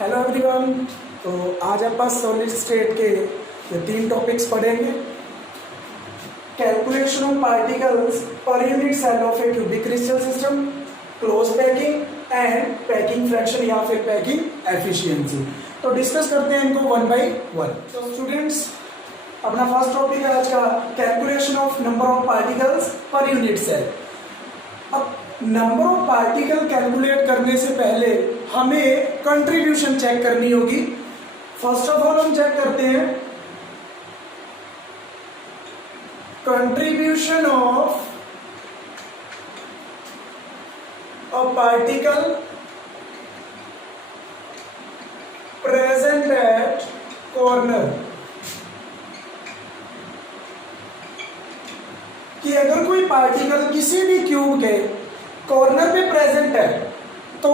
Hello everyone. तो आज आप सॉलिड स्टेट के ये 3 टॉपिक्स पढ़ेंगे। Calculation of particles per unit cell of a cubic crystal system, close packing and packing fraction या फिर पैकिंग एफिशिएंसी। तो डिस्कस करते हैं इनको वन बाय वन। तो स्टूडेंट्स, अपना फर्स्ट टॉपिक है आज का calculation of number of particles per unit cell. अब नंबर ऑफ पार्टिकल कैलकुलेट करने से पहले हमें कंट्रीब्यूशन चेक करनी होगी। फर्स्ट ऑफ ऑल हम चेक करते हैं contribution of a particle present eight corner. कि अगर कोई पार्टिकल किसी भी क्यूब के कॉर्नर पे प्रेजेंट है तो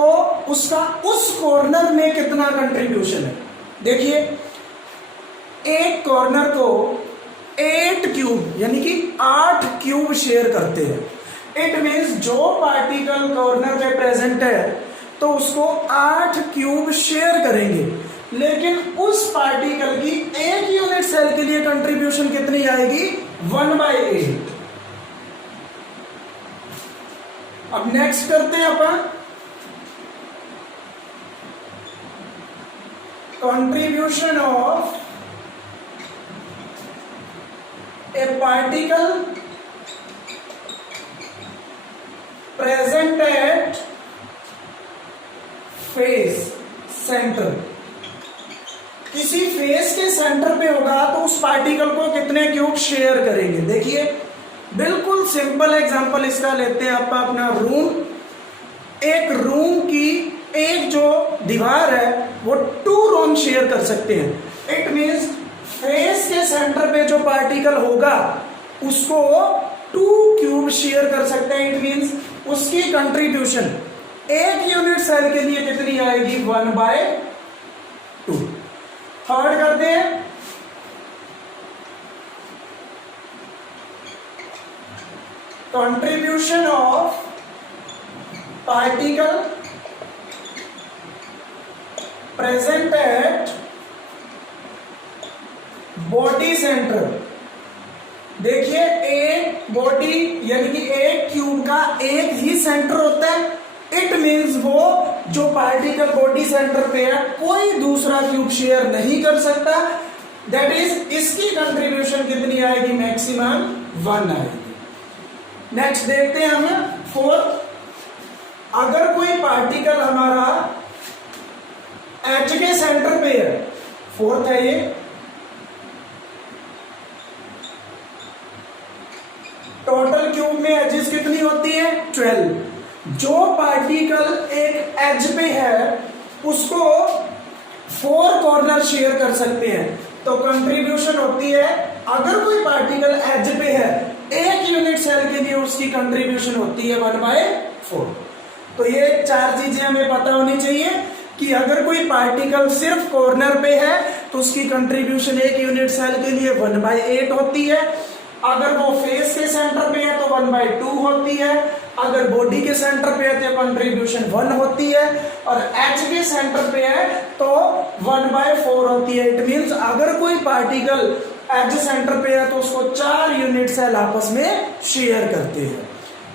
उसका उस कॉर्नर में कितना कंट्रीब्यूशन है। देखिए, एक कॉर्नर को 8 क्यूब यानी कि 8 क्यूब शेयर करते हैं। इट मीन्स जो पार्टिकल कॉर्नर पे प्रेजेंट है तो उसको 8 क्यूब शेयर करेंगे, लेकिन उस पार्टिकल की एक यूनिट सेल के लिए कंट्रीब्यूशन कितनी आएगी? 1/8। अब नेक्स्ट करते हैं अपन contribution of a particle present at face centre. किसी फेस के सेंटर पे होगा तो उस पार्टिकल को कितने क्यूब शेयर करेंगे। देखिए, बिल्कुल सिंपल एग्जांपल इसका लेते हैं आप अपना रूम। एक रूम की एक जो दीवार है वो 2 रूम शेयर कर सकते हैं। इट मींस फेस के सेंटर पे जो पार्टिकल होगा उसको 2 क्यूब शेयर कर सकते हैं। इट मींस उसकी कंट्रीब्यूशन एक यूनिट सेल के लिए कितनी आएगी? 1/2। थर्ड करते हैं contribution of particle present at body center। देखिए, एक बॉडी यानी कि एक क्यूब का एक ही सेंटर होता है। इट मींस वो जो पार्टिकल बॉडी सेंटर पे है कोई दूसरा क्यूब शेयर नहीं कर सकता। दैट इज इसकी कंट्रीब्यूशन कितनी आएगी? मैक्सिमम 1 आएगी। नेक्स्ट देखते हैं हम फोर्थ। अगर कोई पार्टिकल हमारा एच के सेंटर पे है, फोर्थ है ये, टोटल क्यूब में एजेस कितनी होती है? 12। जो पार्टिकल एक एज पे है उसको 4 कॉर्नर शेयर कर सकते हैं। तो कंट्रीब्यूशन होती है, अगर कोई पार्टिकल एज पे है एक यूनिट सेल के लिए उसकी कंट्रीब्यूशन होती है 1/4। तो ये 4 चीजें हमें पता होनी चाहिए कि अगर कोई पार्टिकल सिर्फ कॉर्नर पे है तो उसकी कंट्रीब्यूशन एक यूनिट सेल के लिए 1/8 होती है। अगर वो फेस के सेंटर पे है तो 1/2 होती है। अगर बॉडी के सेंटर पे है तो कंट्रीब्यूशन 1 होती है, और एच के सेंटर पे है तो 1/4 होती है। इट मींस अगर कोई पार्टिकल एज सेंटर पे है तो उसको 4 यूनिट सेल आपस में शेयर करते हैं।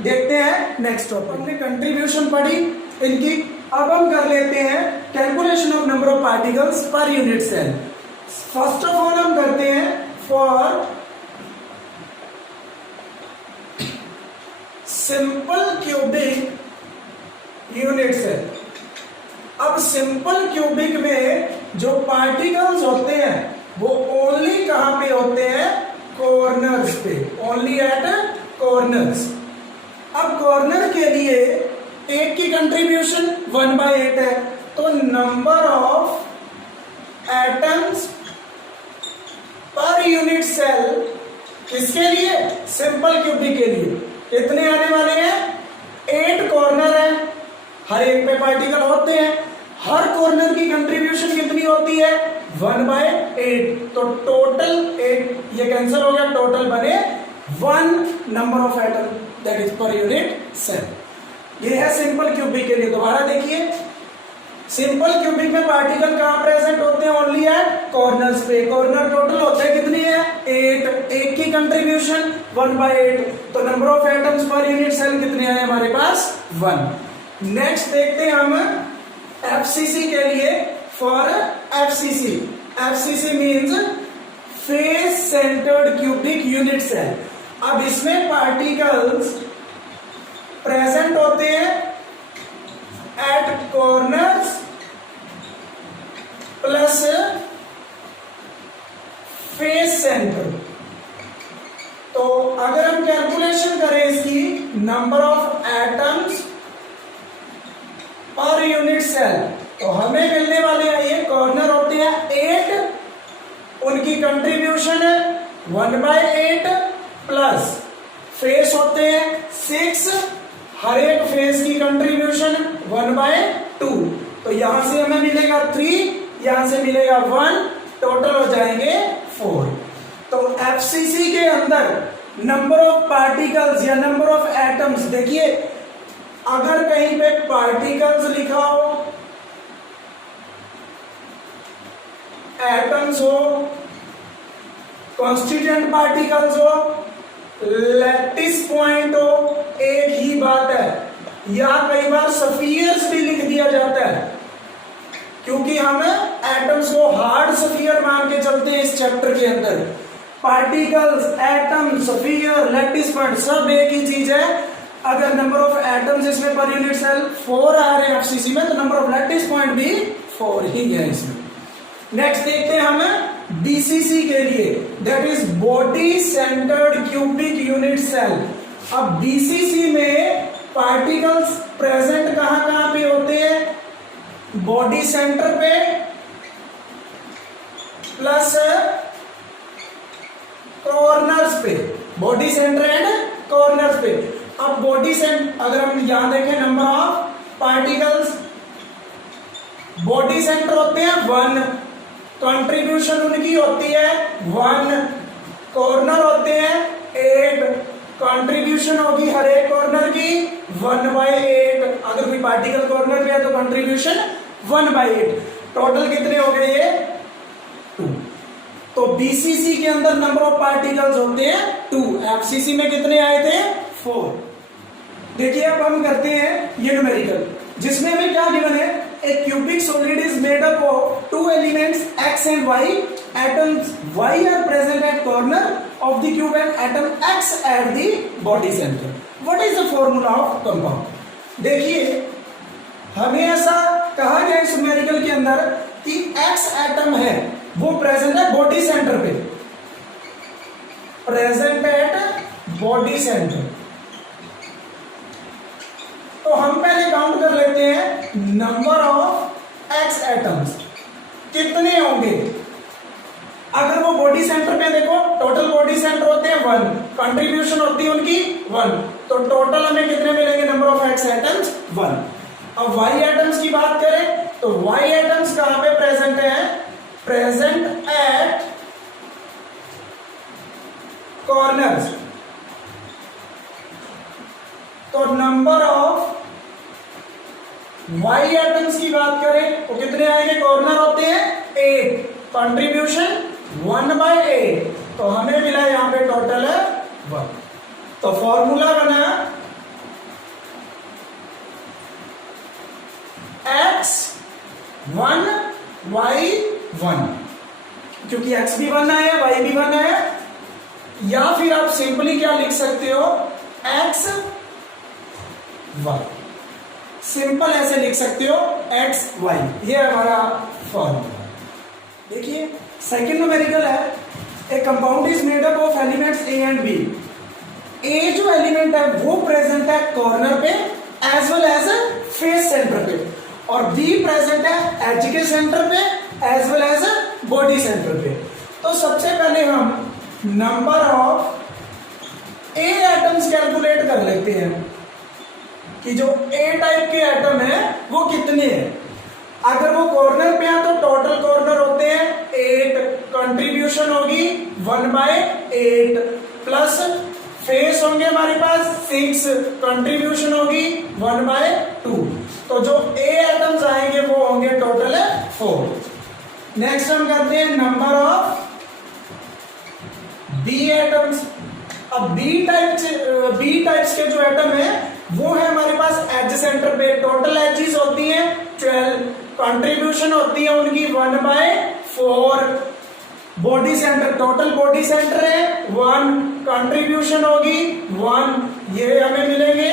देखते हैं नेक्स्ट टॉपिक। हमने कंट्रीब्यूशन पढ़ी इनकी, अब हम कर लेते हैं calculation of number of particles per unit cell. First of all हम करते हैं for simple cubic unit cell. अब सिंपल क्यूबिक में जो पार्टिकल्स होते हैं वो ओनली कहां पे होते हैं? कॉर्नर्स पे, ओनली एट कॉर्नर्स। अब कॉर्नर के लिए एक की कंट्रीब्यूशन 1/8 है, तो number of atoms per unit cell किसके लिए? सिंपल क्यूबिक के लिए कितने आने वाले हैं? 8 कॉर्नर है, हर एक पे पार्टिकल होते हैं। हर कॉर्नर की कंट्रीब्यूशन कितनी होती है? 1/8। तो टोटल 8 ये कैंसिल हो गया, टोटल बने 1 number of atom that is per unit cell. ये है सिंपल क्यूबिक के लिए। दोबारा देखिए, सिंपल क्यूबिक में पार्टिकल कहां प्रेजेंट होते हैं? ओनली एट कॉर्नर्स पे। कॉर्नर टोटल होते हैं कितनी है? 8। एक की कंट्रीब्यूशन 1/8, तो number of atoms per unit cell कितने आए हमारे पास? 1। नेक्स्ट देखते हैं हम एफसीसी के लिए। For FCC, FCC means face centred cubic unit cell. अब इसमें पार्टिकल्स प्रेजेंट होते हैं at corners plus face centre. तो अगर हम कैलकुलेशन करें इसकी, number of atoms per unit cell, तो हमें मिलने वाले हैं, ये कॉर्नर होते हैं 8, उनकी कंट्रीब्यूशन है 1/8 प्लस फेस होते हैं 6, हर एक फेस की कंट्रीब्यूशन 1/2। तो यहां से हमें मिलेगा 3, यहां से मिलेगा 1, टोटल हो जाएंगे 4। तो एफसीसी के अंदर नंबर ऑफ पार्टिकल्स या नंबर ऑफ एटम्स, देखिए अगर कहीं पे पार्टिकल्स लिखा हो, एटम्स हो, कॉन्स्टिट्यूएंट पार्टिकल्स हो, लैटिस पॉइंट हो, एक ही बात है। या कई बार सफियर्स भी लिख दिया जाता है, क्योंकि हम एटम्स को हार्ड सफियर मान के चलते हैं इस चैप्टर के अंदर। Particles, atom, sphere, lattice point सब एक ही चीज है। अगर नंबर ऑफ एटम्स इसमें पर यूनिट सेल 4 आ रहे हैं एफसीसी में, तो नंबर ऑफ लैटिस पॉइंट भी 4 ही है इसमें। नेक्स्ट देखते हैं हम बीसीसी के लिए, that is body centred cubic unit cell. अब बीसीसी में पार्टिकल्स प्रेजेंट कहां कहां पे होते हैं? बॉडी सेंटर पे प्लस कॉर्नर्स पे, बॉडी सेंटर एंड कॉर्नर्स पे। अब बॉडी सेंटर अगर हम यहां देखें, number of particles body centre होते हैं 1, कंट्रीब्यूशन उनकी होती है 1, कॉर्नर होते हैं 8, कंट्रीब्यूशन होगी हर एक कॉर्नर की 1/8। अगर कोई पार्टिकल कॉर्नर पे है तो कंट्रीब्यूशन 1/8। टोटल कितने हो गए ये? 2। तो बीसीसी के अंदर नंबर ऑफ पार्टिकल्स होते हैं 2। एफसीसी में कितने आए थे? 4। देखिए अब हम करते हैं ये न्यूमेरिकल, जिसमें हमें क्या गिवन है? A cubic solid is made up of 2 elements x and y. Atoms y are present at corner of the cube and atom x at the body center. What is the formula of compound? देखिए हमें ऐसा कहा गया इस numerical के अंदर कि x atom है वो प्रेजेंट है बॉडी सेंटर पे, प्रेजेंट एट बॉडी सेंटर। तो हम पहले काउंट कर लेते हैं नंबर ऑफ एक्स एटम्स कितने होंगे। अगर वो बॉडी सेंटर पे देखो, टोटल बॉडी सेंटर होते हैं 1, कंट्रीब्यूशन होती है उनकी 1, तो टोटल हमें कितने मिलेंगे? Number of x atoms 1। अब वाई एटम्स की बात करें तो वाई एटम्स कहां पे प्रेजेंट है? Present at corners. तो नंबर ऑफ वाई एटम्स की बात करें तो कितने आएंगे? कॉर्नर होते हैं 8, कंट्रीब्यूशन 1/8, तो हमें मिला यहां पे टोटल है 1। तो फॉर्मूला बना x1 y1, क्योंकि x भी 1 है y भी 1 है। या फिर आप सिंपली क्या लिख सकते हो? x y, सिंपल ऐसे लिख सकते हो एक्स वाई, ये हमारा फॉर्मूला। देखिए सेकंड न्यूमेरिकल है, a compound is made up of elements A and B. A जो एलिमेंट है वो प्रेजेंट है कॉर्नर पे as well as face centre पे, और बी प्रेजेंट है एज के सेंटर पे as well as body centre पे। तो सबसे पहले हम number of A atoms calculate कर लेते हैं कि जो ए टाइप के एटम है वो कितने हैं। अगर वो कॉर्नर पे है तो टोटल कॉर्नर होते हैं 8, कंट्रीब्यूशन होगी 1/8 प्लस फेस होंगे हमारे पास 6, कंट्रीब्यूशन होगी 1/2। तो जो ए एटम्स आएंगे वो होंगे नेक्स्ट हम करते हैं नंबर ऑफ बी एटम्स। अब बी टाइप्स के जो एटम है वो है हमारे पास एज सेंटर पे। टोटल एजेस होती हैं 12, कंट्रीब्यूशन होती है उनकी 1/4। Body centre, total body centre है 1, कंट्रीब्यूशन होगी 1, ये हमें मिलेंगे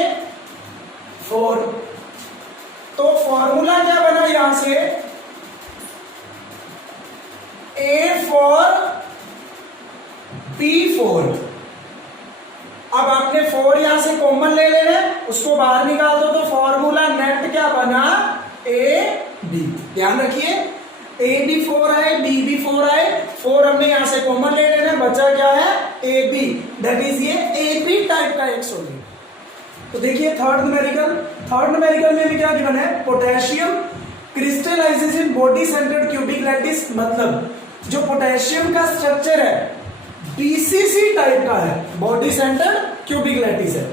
4। तो फॉर्मूला क्या बना यहां से, A4 P4। अब आपने 4 यहां से कॉमन ले लेना है, उसको बाहर निकाल दो तो फॉर्मूला नेट क्या बना, AB। ध्यान रखिए AB4 है, BB4 है, 4 हमने यहां से कॉमन ले लेना है, बचा क्या है AB। दैट इज ये AB टाइप का एक सॉल्यूट। तो देखिए थर्ड न्यूमेरिकल में भी क्या गिवन है, potassium crystallises in body centred cubic lattice. मतलब जो पोटेशियम का स्ट्रक्चर है BCC टाइप का है, बॉडी सेंटर्ड क्यूबिक लैटिस है।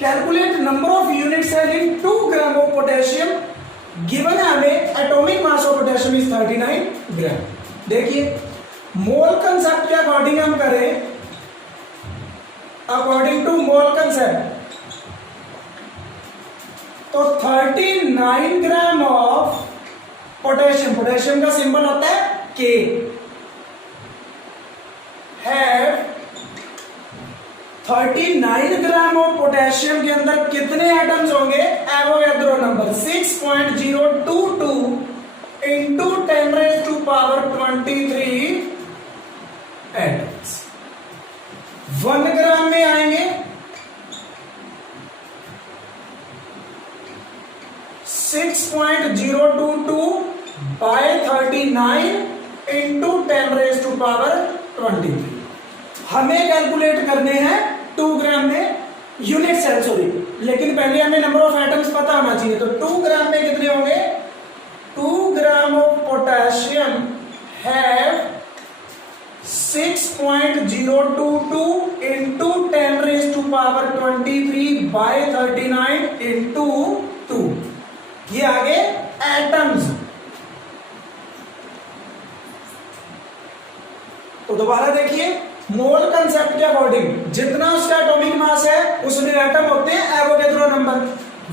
Calculate number of unit cell in 2 gram of potassium. Given है हमें atomic mass of potassium is 39 gram. देखिए मोल कंसेप्ट के अकॉर्डिंग हम करें, अकॉर्डिंग टू मोल कंसेप्ट तो 39 ग्राम ऑफ पोटेशियम का सिंबल होता है K, है 39 ग्राम ऑफ पोटेशियम के अंदर कितने एटम्स होंगे, एवोगैड्रो नंबर 6.022 इंटू 10⁻23 एटम्स। 1 ग्राम में आएंगे 6.022 by 39 इंटू 10⁻23। हमें कैलकुलेट करने हैं 2 ग्राम में यूनिट सेल, सॉरी, लेकिन पहले हमें नंबर ऑफ एटम्स पता होना चाहिए। तो 2 ग्राम में कितने होंगे, 2 gram of potassium have 6.022 into 10⁻23 by 39 into 2। ये आगे एटम्स। तो दोबारा देखिए मोल कंसेप्ट के अकॉर्डिंग जितना उसका एटॉमिक मास है उसमें एटम होते हैं एवोगैड्रो नंबर।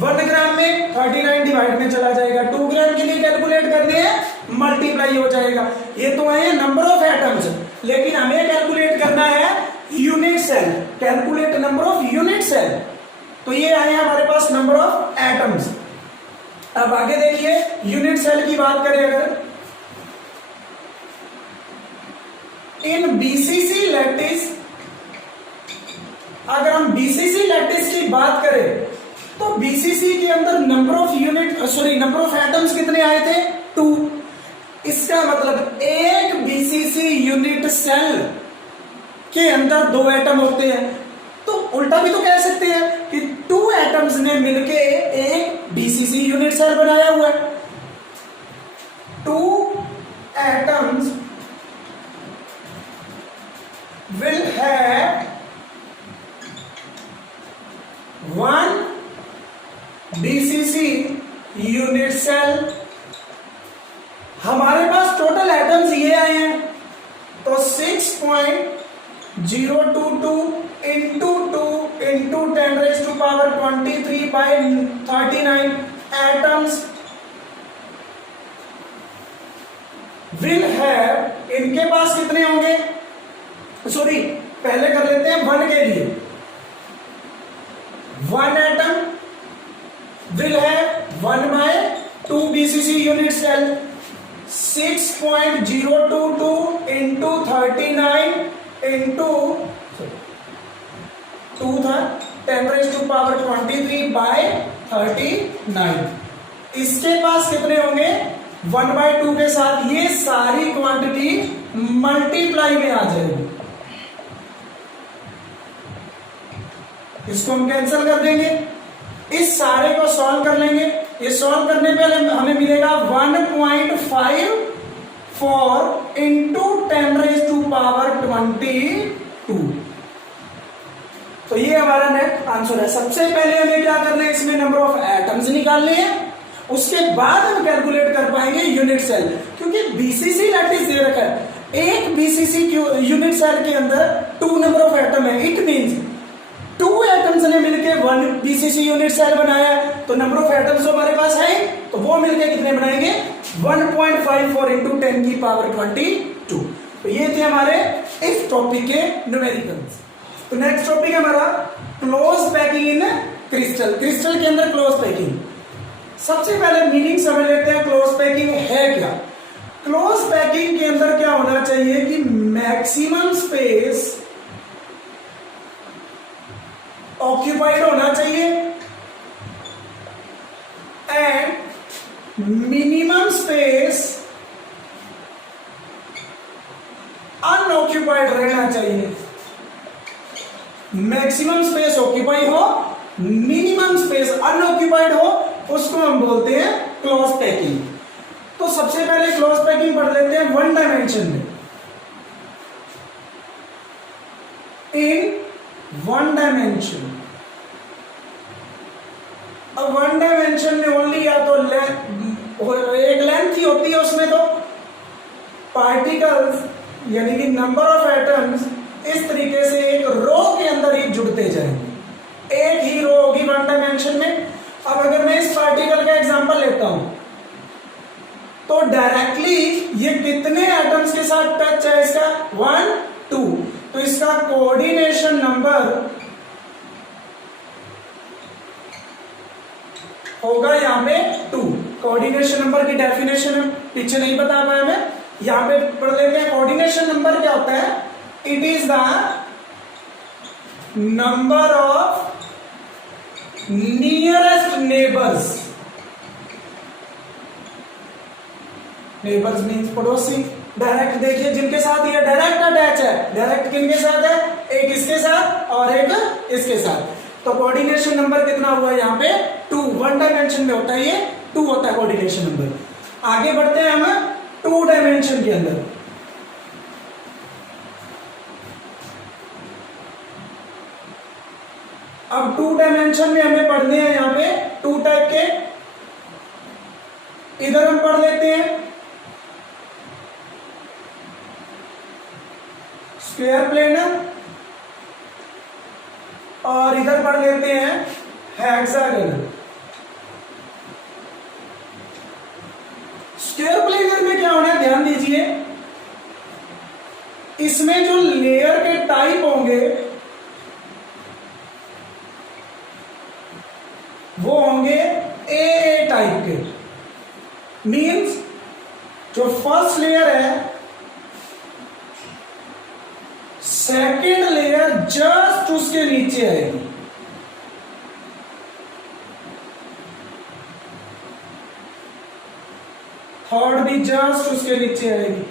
1 ग्राम में 39 डिवाइड में चला जाएगा, 2 ग्राम के लिए कैलकुलेट करने हैं मल्टीप्लाई हो जाएगा। ये तो है नंबर ऑफ एटम्स, लेकिन हमें कैलकुलेट करना है unit cell, calculate number of unit cell. तो ये आए हमारे पास नंबर ऑफ एटम्स। अब आगे देखिए यूनिट सेल की बात करें, अगर इन BCC लैटिस, अगर हम BCC लैटिस की बात करें तो BCC के अंदर नंबर ऑफ एटम्स कितने आए थे, 2। इसका मतलब एक BCC यूनिट सेल के अंदर 2 एटम होते हैं। तो उल्टा भी तो कह सकते हैं कि 2 एटम्स ने मिलके एक BCC यूनिट सेल बनाया हुआ है। 2 atoms will have 1 BCC unit cell. हमारे पास टोटल एटम्स ये आए हैं, तो 6.022 into 2 into 10⁻23 by 39 atoms will have, इनके पास कितने होंगे, सॉरी पहले कर लेते हैं 1 के लिए। 1 atom will have 1/2 BCC unit cell. 6.022 into 39 into 2 था 10⁻23 by 39। इसके पास कितने होंगे, 1/2 के साथ ये सारी क्वांटिटी मल्टीप्लाई में आ जाएगी। इसको हम कैंसिल कर देंगे, इस सारे को सॉल्व कर लेंगे। ये सॉल्व करने पे हमें मिलेगा 1.54 इंटू 10⁻22। तो ये हमारा नेट आंसर है। सबसे पहले हमें क्या करना है, इसमें नंबर ऑफ एटम्स निकालने हैं, उसके बाद हम कैलकुलेट कर पाएंगे बनाएंगे यूनिट सेल, क्योंकि बीसीसी लैटिस दे रखा है, एक बीसीसी यूनिट सेल के अंदर 2 नंबर ऑफ एटम है, इट मींस 2 एटम्स ने मिलकर 1 बीसीसी यूनिट सेल बनाया, तो नंबर ऑफ एटम्स हमारे पास है, तो वो मिलकर कितने बनाएंगे 1.54 इंटू 10 की पावर 22। तो ये थे हमारे इस टॉपिक के न्यूमेरिकल्स। तो नेक्स्ट टॉपिक है हमारा close packing in crystal. Crystal के अंदर क्लोज पैकिंग, सबसे पहले मीनिंग समझ लेते हैं क्लोज पैकिंग है क्या। क्लोज पैकिंग के अंदर क्या होना चाहिए कि मैक्सिमम स्पेस ऑक्यूपाइड होना चाहिए एंड मिनिमम स्पेस अनऑक्यूपाइड रहना चाहिए। मैक्सिमम स्पेस ऑक्यूपाई हो, मिनिमम स्पेस अनऑक्यूपाइड हो, उसको हम बोलते हैं क्लोज पैकिंग। तो सबसे पहले क्लोज पैकिंग पढ़ लेते हैं 1 डायमेंशन में। इन 1 डायमेंशन, अब 1 डायमेंशन में ओनली या तो एक लेंथ ही होती है, उसमें तो पार्टिकल्स यानी कि नंबर ऑफ एटम्स इस तरीके से एक रो के अंदर ही जुड़ते जाएंगे, एक ही रो होगी 1 डायमेंशन में। अब अगर मैं इस पार्टिकल का एग्जांपल लेता हूं तो डायरेक्टली ये कितने एटम्स के साथ टच है, इसका 1 2, तो इसका कोऑर्डिनेशन नंबर होगा यहां पे 2। कोऑर्डिनेशन नंबर की डेफिनेशन पीछे नहीं बता पाया मैं, यहां पे पढ़ लेते हैं। कोऑर्डिनेशन नंबर क्या होता है, it is the number of nearest neighbours. Neighbours means पड़ोसी। डायरेक्ट देखिए जिनके साथ ये डायरेक्ट अटैच है, डायरेक्ट किनके साथ है, एक इसके साथ और एक इसके साथ। तो कोऑर्डिनेशन नंबर कितना हुआ यहाँ पे 2, 1 डायमेंशन में होता है ये 2 होता है कोऑर्डिनेशन नंबर। आगे बढ़ते हैं हम 2 डायमेंशन के अंदर। अब 2 डायमेंशन में हमें पढ़ने हैं यहाँ पे 2 टाइप के। इधर हम पढ़ लेते हैं स्क्वायर प्लेनर और इधर पढ़ लेते हैं हेक्सागोनल। स्क्वायर प्लेनर में क्या होना है ध्यान दीजिए, इसमें जो लेयर के टाइप होंगे वो होंगे ए टाइप के। मींस जो फर्स्ट लेयर है, सेकेंड लेयर जस्ट उसके नीचे आएगी। थर्ड भी जस्ट उसके नीचे आएगी।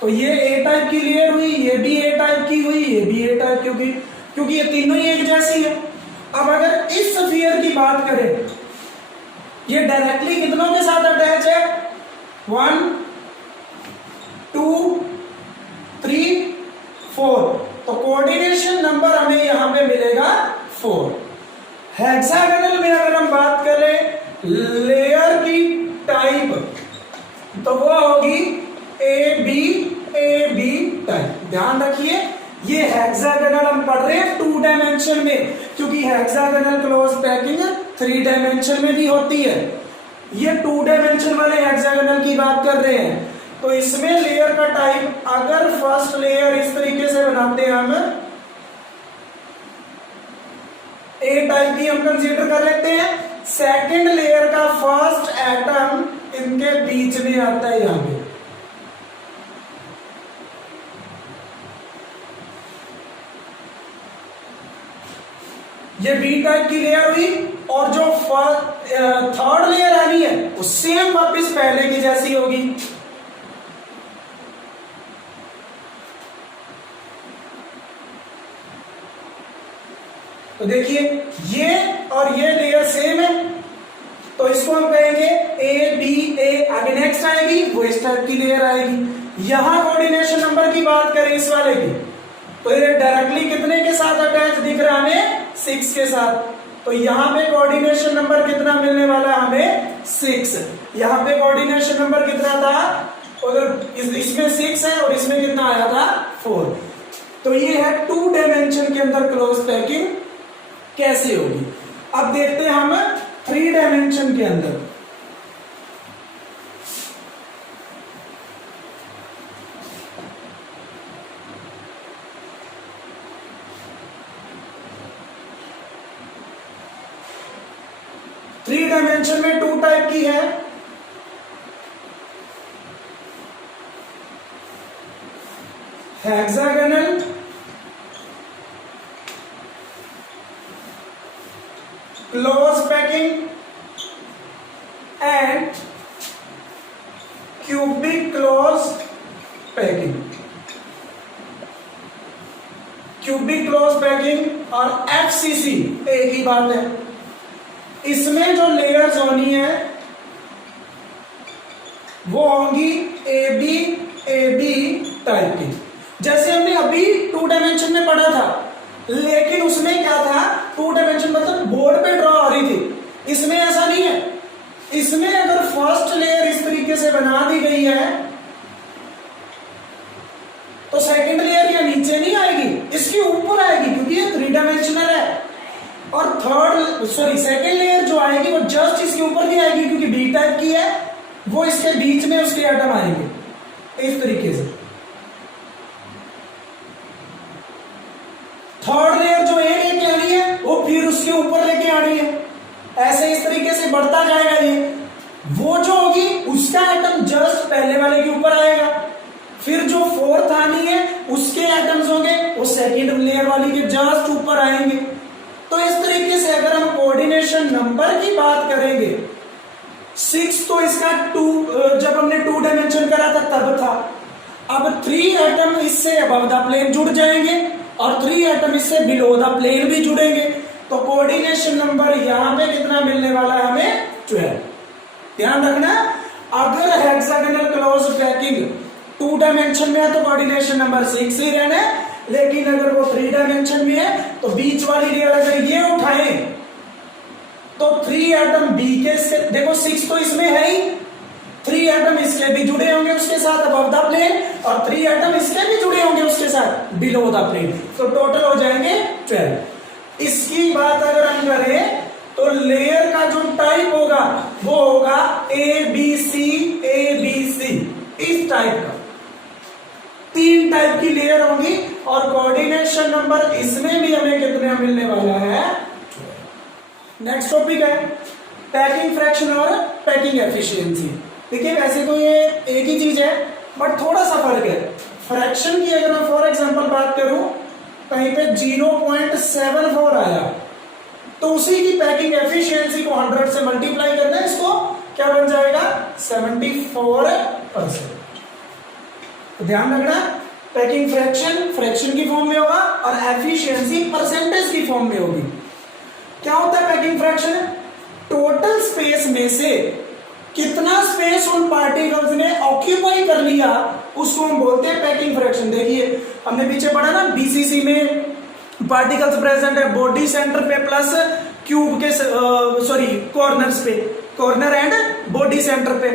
तो ये ए टाइप की लेयर हुई, ये भी ए टाइप की हुई, ये भी ए टाइप की होगी, क्योंकि ये तीनों ही एक जैसी है। अब अगर इस स्फीयर की बात करें, ये डायरेक्टली कितनों के साथ अटैच है, 1 2 3 4, तो कोऑर्डिनेशन नंबर हमें यहां पे मिलेगा 4। हेक्सागोनल में अगर हम बात करें लेयर की टाइप, तो वो होगी ए बी टाइप। ध्यान रखिए ये हेक्सागोनल हम पढ़ रहे हैं 2 डायमेंशन में, क्योंकि हेक्सागोनल क्लोज पैकिंग 3 डायमेंशन में भी होती है। ये 2 डायमेंशन वाले हेक्सागोनल की बात कर रहे हैं। तो इसमें लेयर का टाइप, अगर फर्स्ट लेयर इस तरीके से बनाते हैं हम, ए टाइप की हम कंसीडर कर लेते हैं। सेकंड लेयर का फर्स्ट एटम इनके बीच में आता है यहां पे, ये बी टाइप की लेयर हुई, और जो थर्ड लेयर आनी है वो सेम वापस पहले की जैसी होगी। तो देखिए ये और ये लेयर सेम है, तो इसको हम कहेंगे ए बी ए। आगे नेक्स्ट आएगी वो इस टाइप की लेयर आएगी। यहां कोऑर्डिनेशन नंबर की बात करें इस वाले की, तो ये डायरेक्टली कितने के साथ अटैच दिख रहा है हमें, 6 के साथ। तो यहां पे कोऑर्डिनेशन नंबर कितना मिलने वाला है हमें, 6। यहाँ पे कोऑर्डिनेशन नंबर कितना था, उधर इसमें 6 है और इसमें कितना आया था 4। तो ये है 2 डायमेंशन के अंदर क्लोज पैकिंग कैसे होगी। अब देखते हैं हम 3 डायमेंशन के अंदर। थ्री डायमेंशन में 2 टाइप की है, hexagonal close packing and cubic close packing. Cubic close packing और एफसीसी एक ही बात है। इसमें जो लेयर्स होनी है वो होंगी ए बी टाइप की, जैसे हमने अभी 2 डायमेंशन में पढ़ा था, लेकिन उसमें क्या था 2 डायमेंशन मतलब बोर्ड पे ड्रॉ हो रही थी। इसमें ऐसा नहीं है। इसमें अगर फर्स्ट लेयर इस तरीके से बना दी गई है तो सेकंड लेयर या नीचे नहीं आएगी, इसके ऊपर आएगी, क्योंकि ये 3 डायमेंशनल है। और सेकंड लेयर जो आएगी वो जस्ट इसके ऊपर नहीं आएगी, क्योंकि बी टाइप की है, वो इसके बीच में उसके एटम आएंगे इस तरीके से। थर्ड लेयर जो ए लेके आनी है वो फिर उसके ऊपर लेके आनी है, ऐसे इस तरीके से बढ़ता जाएगा ये। वो जो होगी उसका एटम जस्ट पहले वाले के ऊपर आएगा, फिर जो फोर्थ आनी है उसके एटम्स होंगे वो सेकंड लेयर वाली के जस्ट ऊपर आएंगे। तो इस तरीके से अगर हम कोऑर्डिनेशन नंबर की बात करेंगे, 6 तो इसका 2 जब हमने 2 डायमेंशन करा था तब था। अब 3 एटम इससे अबव द प्लेन जुड़ जाएंगे और 3 एटम इससे बिलो द प्लेन भी जुड़ेंगे। तो कोऑर्डिनेशन नंबर यहां पे कितना मिलने वाला है हमें 12। ध्यान रखना, अगर हेक्सागोनल क्लोज पैकिंग 2 डायमेंशन में है तो कोऑर्डिनेशन नंबर 6 ही रहना है, लेकिन अगर वो 3 डायमेंशन में है तो बीच वाली लेयर अगर ये उठाएं तो 3 एटम बी के से, देखो 6 तो इसमें है ही, 3 एटम इसके भी जुड़े होंगे उसके साथ अबव द प्लेन और 3 एटम इसके भी जुड़े होंगे उसके साथ बिलो द प्लेन। तो टोटल हो जाएंगे 12। इसकी बात अगर हम करें तो लेयर का जो टाइप होगा वो होगा ए बी सी इस टाइप का। 3 टाइप की लेयर होंगी और कोऑर्डिनेशन नंबर इसमें भी हमें कितना मिलने वाला है। नेक्स्ट टॉपिक है पैकिंग फ्रैक्शन और पैकिंग एफिशिएंसी। देखिए वैसे तो ये एक ही चीज है बट थोड़ा सा फर्क है। फ्रैक्शन की अगर मैं फॉर एग्जांपल बात करूं, कहीं पे 0.74 आया तो उसी की पैकिंग एफिशिएंसी को 100 से मल्टीप्लाई करना है, इसको क्या बन जाएगा 74%। तो ध्यान रखना, पैकिंग फ्रैक्शन की फॉर्म में होगा और एफिशिएंसी परसेंटेज की फॉर्म में होगी। क्या होता है पैकिंग फ्रैक्शन? टोटल स्पेस में से कितना स्पेस उन पार्टिकल्स ने ऑक्यूपाई कर लिया उसको हम बोलते हैं पैकिंग फ्रैक्शन। देखिए हमने पीछे पढ़ा ना, बीसीसी में पार्टिकल्स प्रेजेंट है बॉडी सेंटर पे प्लस क्यूब के कॉर्नर्स पे, कॉर्नर एंड बॉडी सेंटर पे।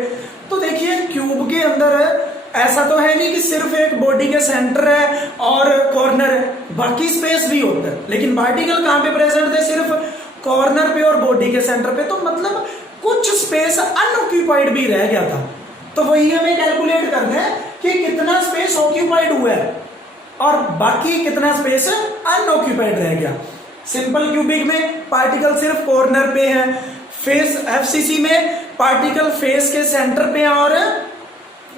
तो देखिए क्यूब के अंदर ऐसा तो है नहीं कि सिर्फ एक बॉडी के सेंटर है और कॉर्नर है, बाकी स्पेस भी होता है, लेकिन पार्टिकल कहां पे प्रेजेंट थे? सिर्फ कॉर्नर पे और बॉडी के सेंटर पे। तो मतलब कुछ स्पेस अनऑक्यूपाइड भी रह गया था। तो वही हमें कैलकुलेट करना है कि कितना स्पेस ऑक्यूपाइड हुआ है और बाकी कितना स्पेस अनऑक्यूपाइड रह गया। सिंपल क्यूबिक में पार्टिकल सिर्फ कॉर्नर पे है, फेस एफसीसी में पार्टिकल फेस के सेंटर पे और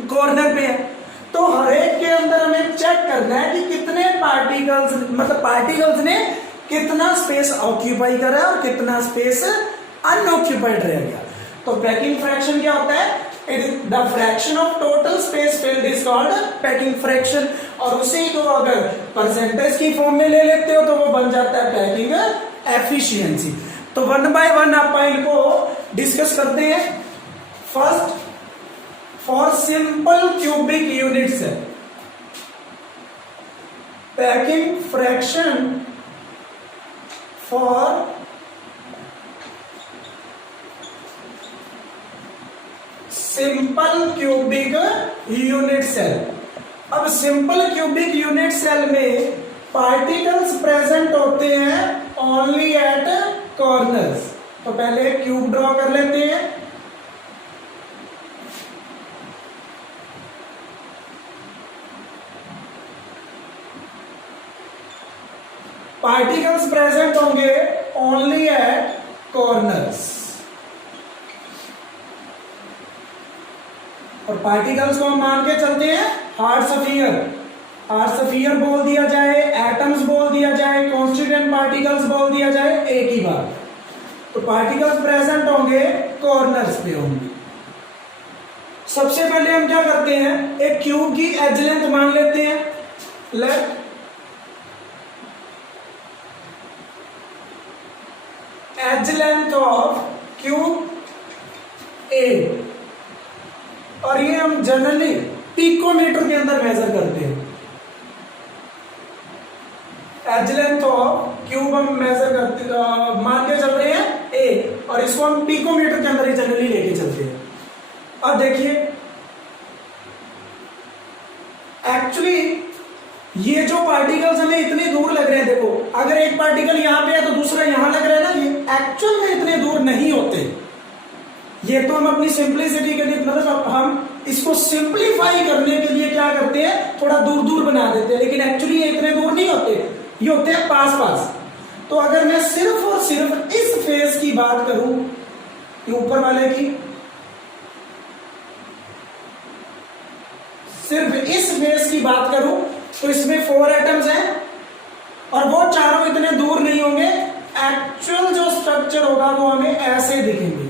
कॉर्नर पे है। तो हर एक के अंदर हमें चेक करना है कि कितने पार्टिकल्स, मतलब पार्टिकल्स ने कितना स्पेस ऑक्यूपाई करा और कितना स्पेस अनऑक्यूपाइड रह गया। तो पैकिंग फ्रैक्शन क्या होता है? The fraction of total space field is called packing fraction. और उसी को अगर परसेंटेज की फॉर्म में ले लेते हो तो वो बन जाता है पैकिंग एफिशिएंसी। तो 1 बाय 1 आप इनको डिस्कस करते हैं। First, for simple cubic units है packing fraction for simple cubic unit cell. अब सिंपल क्यूबिक यूनिट सेल में पार्टिकल्स प्रेजेंट होते हैं ओनली एट कॉर्नर्स। तो पहले क्यूब ड्रॉ कर लेते हैं। पार्टिकल्स प्रेजेंट होंगे ओनली एट कॉर्नर्स, और पार्टिकल्स को हम मान के चलते हैं हार्ड स्फीयर। हार्ड स्फीयर बोल दिया जाए, एटम्स बोल दिया जाए, कॉन्स्टिट्यूएंट पार्टिकल्स बोल दिया जाए, एक ही बात। तो पार्टिकल्स प्रेजेंट होंगे कॉर्नर्स पे होंगे। सबसे पहले हम क्या करते हैं, एक क्यूब की एज लेंथ मान लेते हैं। Let edge length of cube A, और ये हम जनरली पिकोमीटर के अंदर मेजर करते हैं। एज लेंथ ऑफ क्यूब हम मेजर करते मान के चल रहे हैं ए, और इसको हम पिकोमीटर के अंदर ही जनरली लेके चलते हैं। अब देखिए एक्चुअली ये जो पार्टिकल्स हमें इतने दूर लग रहे हैं, देखो अगर एक पार्टिकल यहां पे है तो दूसरा यहां लग रहा है ना, ये एक्चुअल में इतने दूर नहीं होते। ये तो हम अपनी सिंप्लिसिटी के लिए, मतलब हम इसको सिंप्लीफाई करने के लिए क्या करते हैं, थोड़ा दूर दूर बना देते हैं, लेकिन एक्चुअली ये इतने दूर नहीं होते, ये होते हैं पास पास। तो अगर मैं सिर्फ और सिर्फ इस फेस की बात करूं, ये ऊपर वाले की, सिर्फ इस फेस की बात करूं तो इसमें 4 एटम्स हैं, और वो चारों इतने दूर नहीं होंगे। एक्चुअल जो स्ट्रक्चर होगा वो हमें ऐसे दिखेंगे।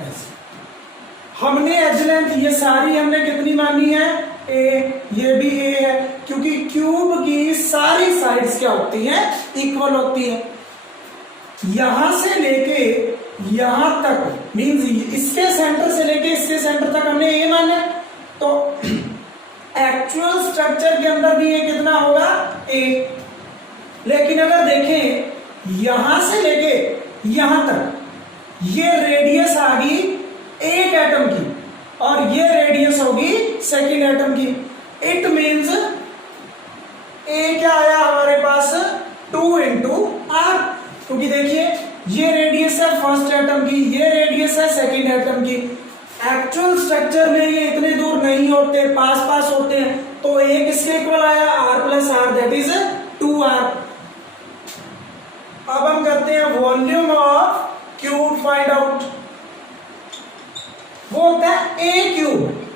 ऐसे हमने एज लेंथ ये सारी हमने कितनी मानी है, ए, ये भी ए है, क्योंकि क्यूब की सारी साइड्स क्या होती हैं, इक्वल होती है। यहां से लेके यहां तक, मींस इसके सेंटर से लेके इसके सेंटर तक हमने ए माना, तो एक्चुअल स्ट्रक्चर के अंदर भी ये कितना होगा, ए। लेकिन अगर देखें यहां से लेके यहां तक, ये रेडियस आ गई एक एटम की, और ये रेडियस होगी सेकेंड एटम की। इट मींस ए क्या आया हमारे पास, 2 इंटू आर, क्योंकि देखिए ये रेडियस है फर्स्ट एटम की, ये रेडियस है सेकेंड एटम की। एक्चुअल स्ट्रक्चर में ये इतने दूर नहीं होते, पास पास होते हैं, तो एक इसके इक्वल आया r plus r, that is 2r। अब हम करते हैं volume of cube find out, वो होता है ए क्यूब।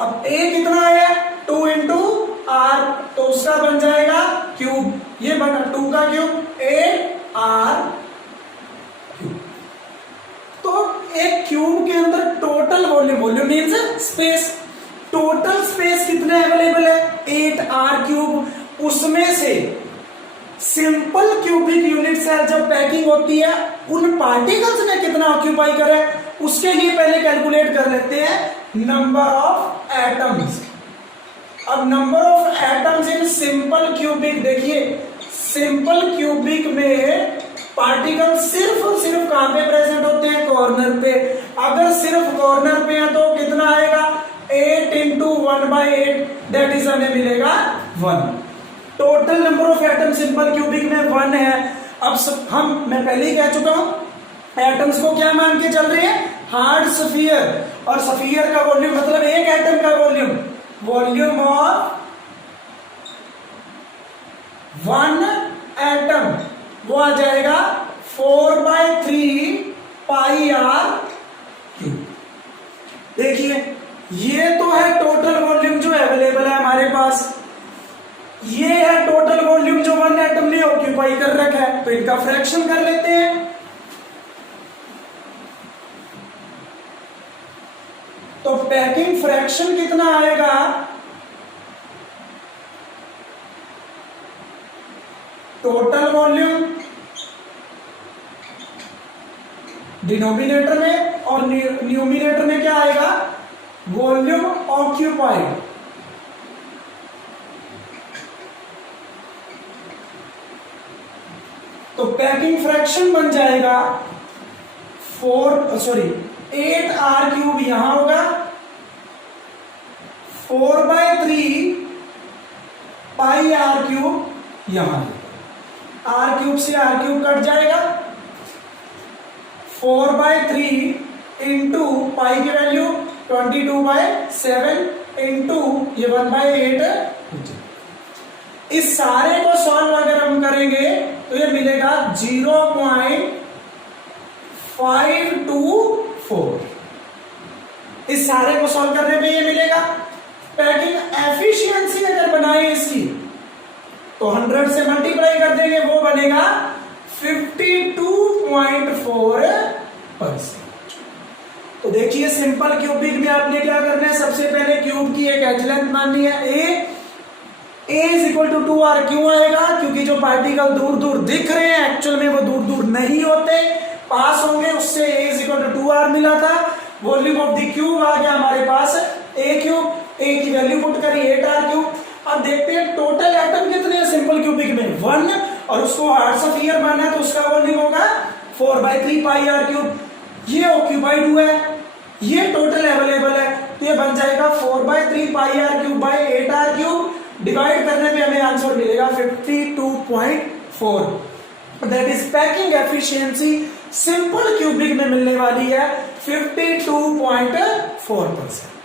अब ए कितना है, 2 इंटू आर, तो उसका बन जाएगा क्यूब, ये बना 2 का क्यूब, ए आर क्यूब। तो एक क्यूब के अंदर total volume, volume means space, total space कितने अवेलेबल है, 8r क्यूब। उसमें से सिंपल क्यूबिक यूनिट सेल जब पैकिंग होती है, उन पार्टिकल्स ने कितना ऑक्यूपाई करे, उसके लिए पहले कैलकुलेट कर लेते हैं नंबर ऑफ एटम्स। अब number of atoms in simple cubic, देखिए सिंपल क्यूबिक में पार्टिकल सिर्फ और सिर्फ कहां पे प्रेजेंट होते हैं, कॉर्नर पे। अगर सिर्फ कॉर्नर पे है तो कितना आएगा, 8 इंटू 1/8, दैट इज हमें मिलेगा 1। Total number of atom simple cubic में 1 है। अब मैं पहले ही कह चुका हूं, एटम्स को क्या मान के चल रहे हैं, हार्ड स्फीयर, और स्फीयर का वॉल्यूम मतलब एक एटम का वॉल्यूम, वॉल्यूम ऑफ 1 एटम, वो आ जाएगा 4/3 पाई आर क्यूब। देखिए ये तो है टोटल वॉल्यूम जो अवेलेबल है हमारे पास, ये है टोटल वॉल्यूम जो 1 एटम ने ऑक्यूपाई कर रखा है, तो इनका फ्रैक्शन कर लेते हैं। तो पैकिंग फ्रैक्शन कितना आएगा, टोटल वॉल्यूम डिनोमिनेटर में, और न्यूमिनेटर में क्या आएगा, वॉल्यूम ऑक्यूपाइड। तो पैकिंग फ्रैक्शन बन जाएगा 8r³ यहां होगा, 4/3 πr³ यहां, r³ से r³ कट जाएगा, 4/3 इंटू पाई की वैल्यू 22/7 इंटू ये 1/8। इस सारे को सॉल्व अगर हम करेंगे तो ये मिलेगा 0.524। इस सारे को सॉल्व करने पे ये मिलेगा। पैकिंग एफिशिएंसी अगर बनाए इसकी तो 100 से मल्टीप्लाई कर देंगे, वो बनेगा 52.4%। तो देखिए सिंपल क्यूबिक में आपने क्या करना है, सबसे पहले क्यूब की एक एज लेंथ माननी है a is equal to 2r। क्यों आएगा? क्योंकि जो पार्टिकल दूर दूर दिख रहे हैं एक्चुअल में वो दूर दूर नहीं होते, पास होंगे, उससे a is equal to 2r मिला था। वॉल्यूम ऑफ द क्यूब आ गया हमारे पास a³, a की वैल्यू पुट करी 8r³। अब देखते हैं टोटल एटम कितने हैं सिंपल क्यूबिक में, 1, और उसको हार्ट्स ऑफ ईयर मानना है तो उसका वॉल्यूम होगा 4/3 πr³। ये ऑक्यूपाइड हुआ है, ये टोटल अवेलेबल है, तो ये बन जाएगा 4/3 πr³/8r³। डिवाइड करने पे हमें आंसर मिलेगा 52.4। That is packing efficiency simple cubic में मिलने वाली है 52.4%।